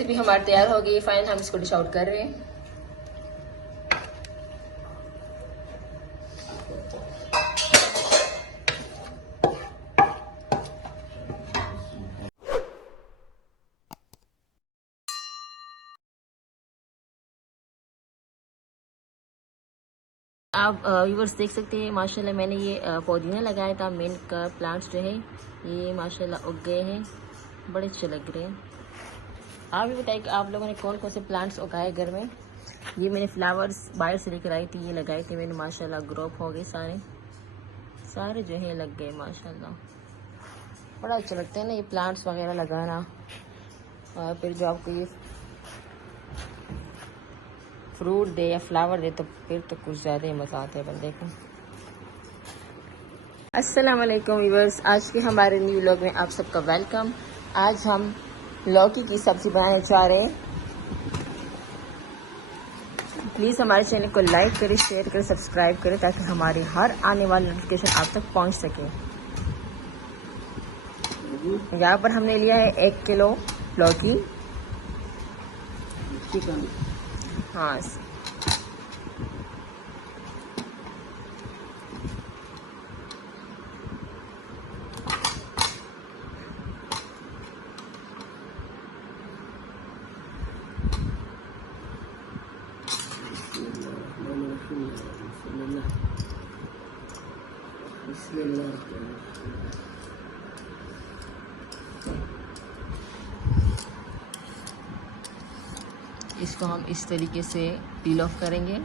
Recipe हमारी तैयार हो गई। फाइनल हम इसको डिश आउट कर रहे हैं। आप व्यूअर्स देख सकते हैं माशाल्लाह मैंने ये पुदीना लगाया था। मेन का प्लांट्स जो है ये माशाल्लाह उग गए हैं, बड़े अच्छे लग रहे हैं। आप भी बताइए कि आप लोगों ने कौन कौन से प्लांट्स उगाए घर में। ये मैंने फ्लावर्स बाहर से लेकर आई थी, ये लगाए थे मैंने, माशाल्लाह ग्रोप हो गए, सारे जो है लग गए माशाल्लाह। बड़ा अच्छा लगता है ना ये प्लांट्स वगैरह लगाना। और फिर जो आपको ये फ्रूट दे या फ्लावर दे तो फिर तो कुछ ज़्यादा ही मज़ा आता है बंदे को। अस्सलाम वालेकुम व्यूअर्स, आज के हमारे न्यू व्लॉग में आप सबका वेलकम। आज हम लौकी की सब्ज़ी बनाने जा रहे हैं। प्लीज़ हमारे चैनल को लाइक करें, शेयर करें, सब्सक्राइब करें ताकि हमारी हर आने वाली नोटिफिकेशन आप तक पहुंच सके। यहाँ पर हमने लिया है 1 किलो लौकी। हाँ, इसको हम इस तरीके से पील ऑफ करेंगे।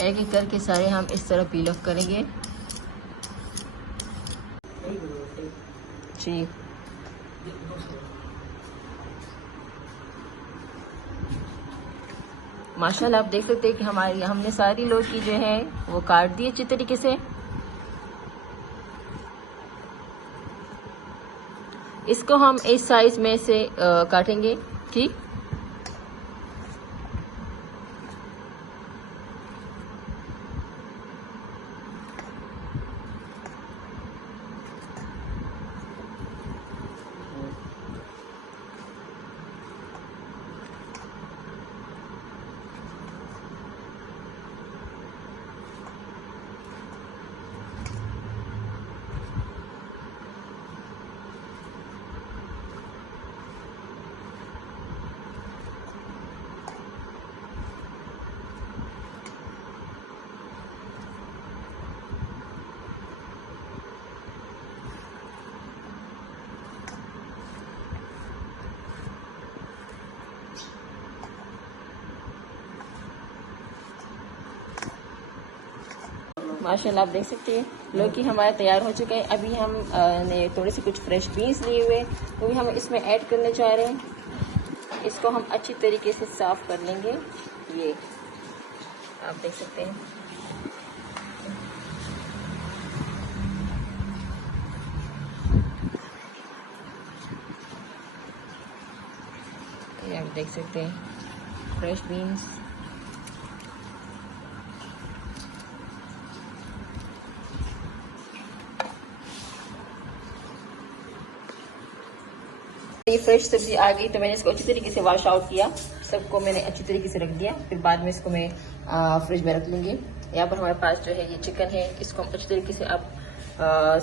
एक एक करके सारे हम इस तरह पील ऑफ करेंगे जी। माशाल्लाह आप देख सकते हैं कि हमारी हमने सारी लौकी जो है वो काट दी अच्छी तरीके से। इसको हम इस साइज में से काटेंगे, ठीक। माशाल्लाह आप देख सकते हैं लौकी हमारा तैयार हो चुका है। अभी हम ने थोड़े से कुछ फ्रेश बीन्स लिए हुए वो भी हम इसमें ऐड करने जा रहे हैं। इसको हम अच्छी तरीके से साफ कर लेंगे। ये आप देख सकते हैं। ये आप देख सकते हैं फ्रेश बीन्स। ये फ्रेश सब्जी आ गई तो मैंने इसको अच्छी तरीके से वॉश आउट किया। सबको मैंने अच्छी तरीके से रख दिया, फिर बाद में इसको मैं फ्रिज में रख लूँगी। यहाँ पर हमारे पास जो है ये चिकन है, इसको हम अच्छी तरीके से आप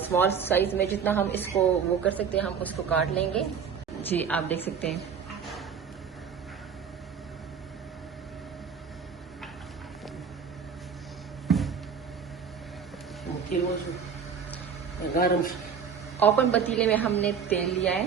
स्मॉल साइज में जितना हम इसको वो कर सकते हैं हम उसको काट लेंगे। जी आप देख सकते हैं गरम ओपन पतीले में हमने तेल लिया है।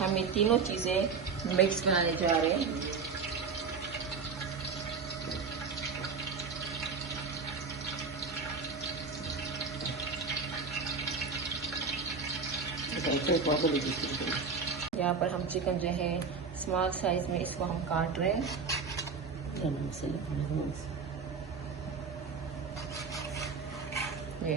हम ये तीनों चीजें मिक्स बनाने जा रहे हैं। यहाँ पर हम चिकन जो है स्मॉल साइज में इसको हम काट रहे हैं। ये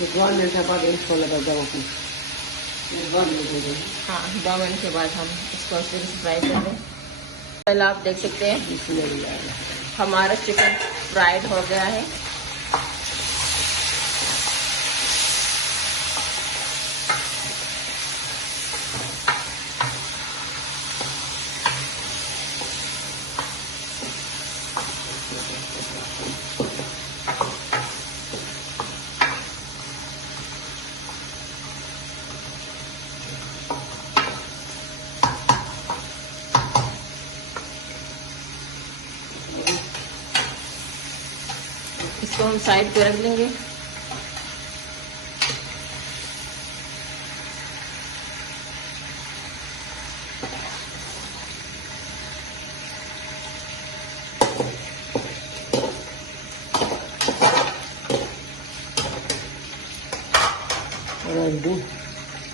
तो 2 मिनट के बाद इसको लगा जाओ कि 2 मिनट हो गए। हाँ 2 मिनट के बाद हम इसको अच्छे से फ्राई कर लें। पहले आप देख सकते हैं इसमें हमारा चिकन फ्राइड हो गया है। इसको हम साइड पे रख लेंगे।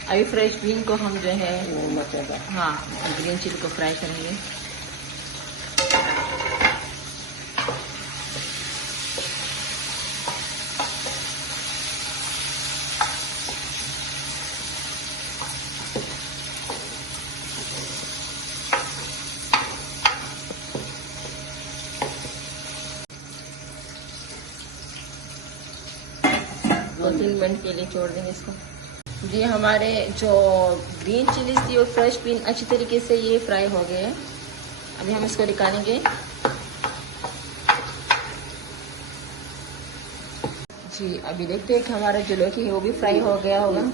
अभी फ्रेश बीन को हम जो है हाँ ग्रीन चिली को फ्राई करेंगे। दो 3 मिनट के लिए छोड़ देंगे इसको। जी हमारे जो ग्रीन चिलीज थी और फ्रेश बीन अच्छी तरीके से ये फ्राई हो गए हैं। अभी हम इसको निकालेंगे। जी अभी देखते हैं कि हमारा जो लौकी है वो भी फ्राई हो गया होगा।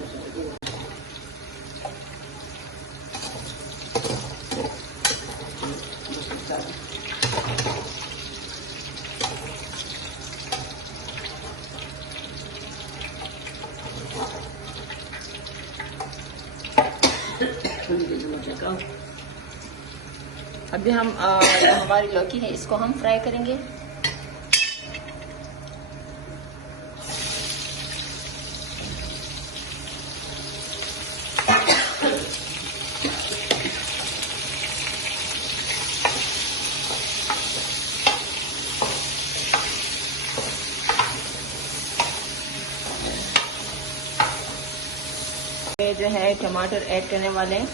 अभी हम जो हमारी लौकी है इसको हम फ्राई करेंगे। ये जो है टमाटर ऐड करने वाले हैं।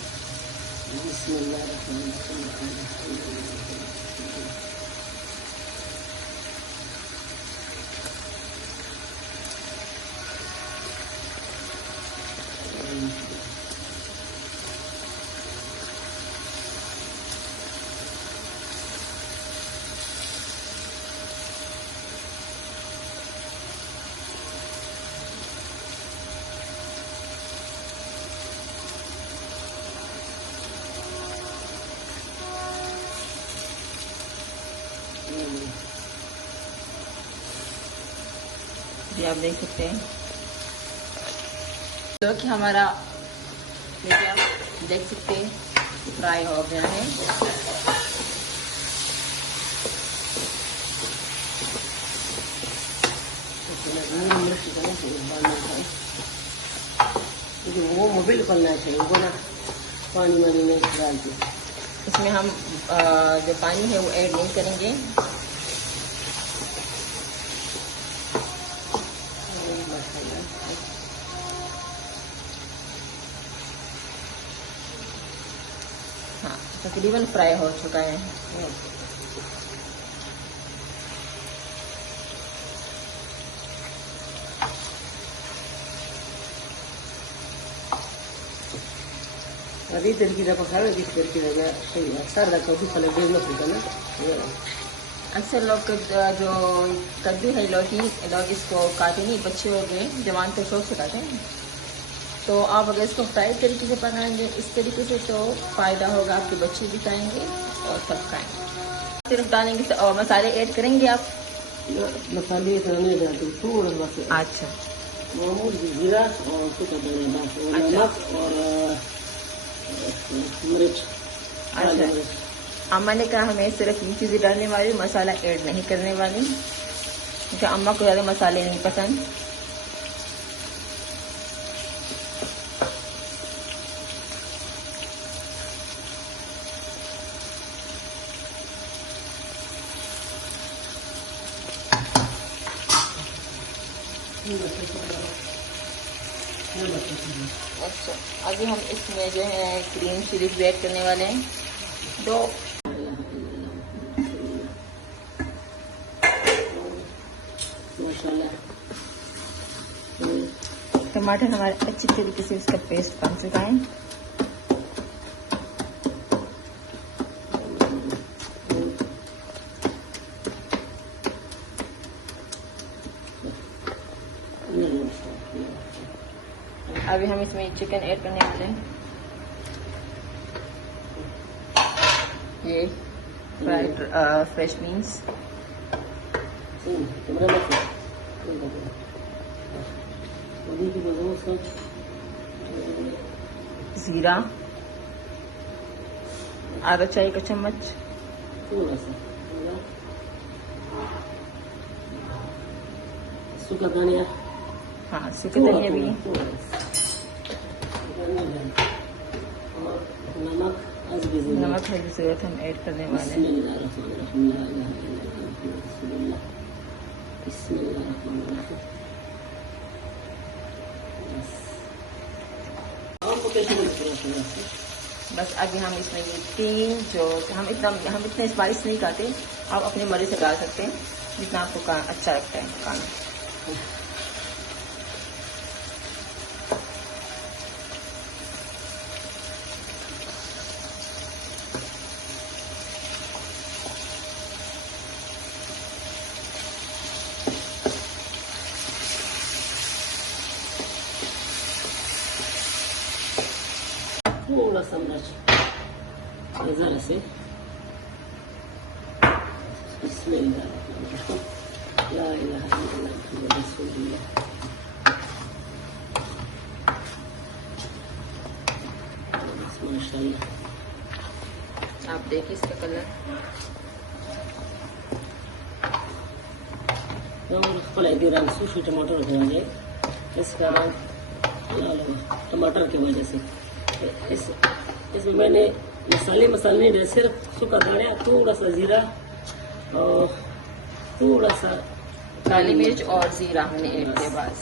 ये आप देख सकते हैं तो कि हमारा देखिए आप देख सकते हैं फ्राई हो गया है। वो मोबाइल करना चाहिए वो ना पानी वानी में डाल के। इसमें हम जो पानी है वो ऐड नहीं करेंगे। हाँ तकरीबन फ्राई हो चुका है। अभी तरीके से पकावे किस तरीके से सही अक्सर रखो भी फल दे लो ना। अक्सर लोग जो कद्दू है लौकी लोग इसको काटे नहीं, बच्चे हो गए जवान तो शौक से खाते हैं। तो आप अगर इसको फ्राई तरीके से पकाएंगे इस तरीके से तो फ़ायदा होगा, आपके बच्चे भी खाएंगे और सब खाएंगे। सिर्फ डालेंगे तो और मसाले ऐड करेंगे आप? मसाले तो नहीं डालते थोड़ा बस। अच्छा मामूली जीरा और कुछ नमक और मिर्च। अच्छा अम्मा ने कहा हमें सिर्फ ये चीज़ें डालने वाली, मसाला ऐड नहीं करने वाली, क्योंकि अम्मा को ज़्यादा मसाले नहीं पसंद। अच्छा अभी हम इसमें जो है ग्रीन चिली भी ऐड करने वाले हैं 2। टमाटर हमारे अच्छी तरीके से इसका पेस्ट बन चुका है। अभी हम इसमें चिकन ऐड करने वाले हैं। ये फ्राइड फ्रेश बीन्स, जीरा आधा चाय का चम्मच, सूखा धनिया। हाँ सूखा धनिया भी, नमक है की जरूरत हम ऐड करने वाले हैं। बस अभी हम इसमें ये 3 जो हम इतने स्पाइस नहीं खाते, आप अपनी मर्जी से डाल सकते हैं जितना आपको अच्छा लगता है खाना। थोड़ा सा मिर्च जरा से आप देखिए इसका कलर सूखी टमाटर हो जाए इसका रंग टमाटर की वजह से। इसमें मैंने मसाले नहीं डाले, सिर्फ सूखा धनिया, थोड़ा सा जीरा और थोड़ा सा काली मिर्च और जीरा हमने ऐड किया बस।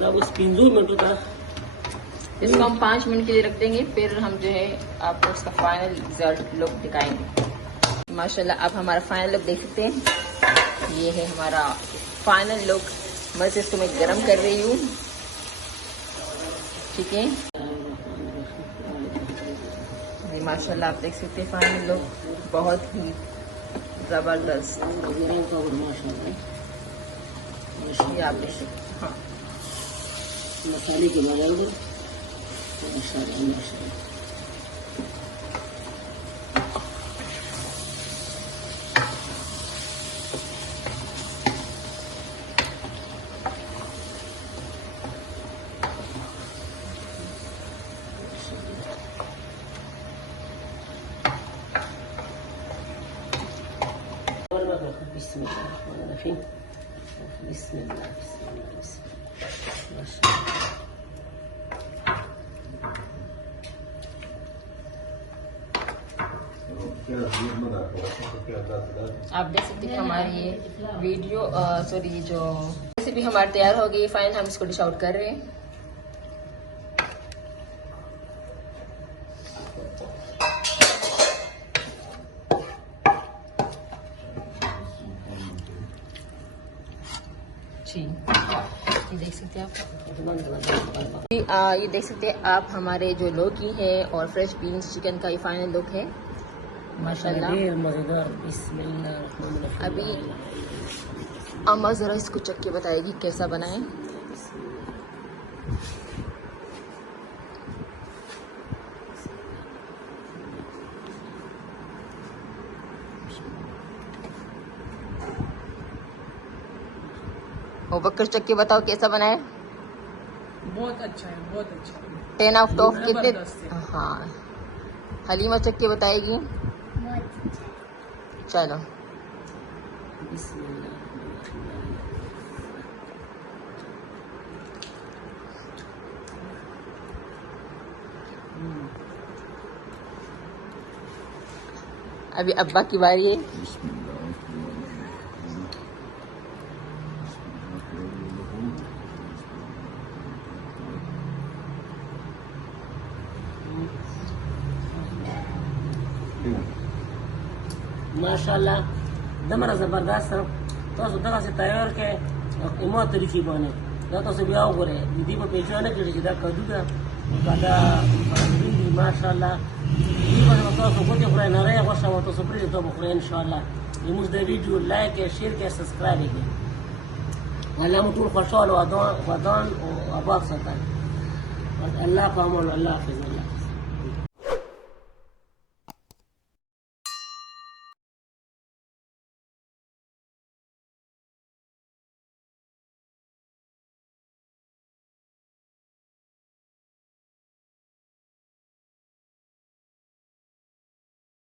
जब उस 15 मिनट था इसको हम 5 मिनट के लिए रख देंगे, फिर हम जो है आपको उसका फाइनल रिजल्ट लुक दिखाएंगे। माशाल्लाह आप हमारा फाइनल लुक देख सकते हैं। ये है हमारा फाइनल लुक। मैं से इसको मैं गरम कर रही हूँ, ठीक है। ये माशाल्लाह आप देख सकते हैं फाइनल लुक बहुत ही जबरदस्त। ये आप देख सकते हैं। हाँ, मसाले के बराबर माशाल्लाह। बिस्मिल्लाहिर्रहमानिर्रहीम। बिस्मिल्लाह आप देख सकते हैं हमारी ये वीडियो सॉरी जो रेसिपी हमारी तैयार हो गई। फाइनल हम इसको डिश आउट कर रहे हैं। ये देख सकते हैं आप। ये देख सकते हैं आप हमारे जो लौकी है और फ्रेश बीन्स चिकन का ये फाइनल लुक है माशाल्लाह। मजेदार। बिस्मिल्लाह। अभी अम्मा ज़रा इसको चख के बताएगी कैसा बना है। बकर चख के बताओ कैसा बना है। बहुत अच्छा है, बहुत अच्छा है। 10 आउट ऑफ कितने? जबरदस्त है। हाँ, हलीमा चख के बताएगी। चलो अभी अब्बा की बारी है। माशाल्लाह दमरा जबरदस्त तोसो दगा से तैयार के इमो तरीके बने दा तो से बियाव करे दीदी को पहचाने के लिए दा कदू का kada bindi माशाल्लाह दी बस तो सो को फ्राई ना रहे वसा तो सो प्लीज तो फ्राई इंशाल्लाह ये मुझ दे वीडियो लाइक शेयर के सब्सक्राइब के अल्लाह मुतुल खुशहाल व अदन व आबाद सता अल्लाह का अमल अल्लाह हाफिज।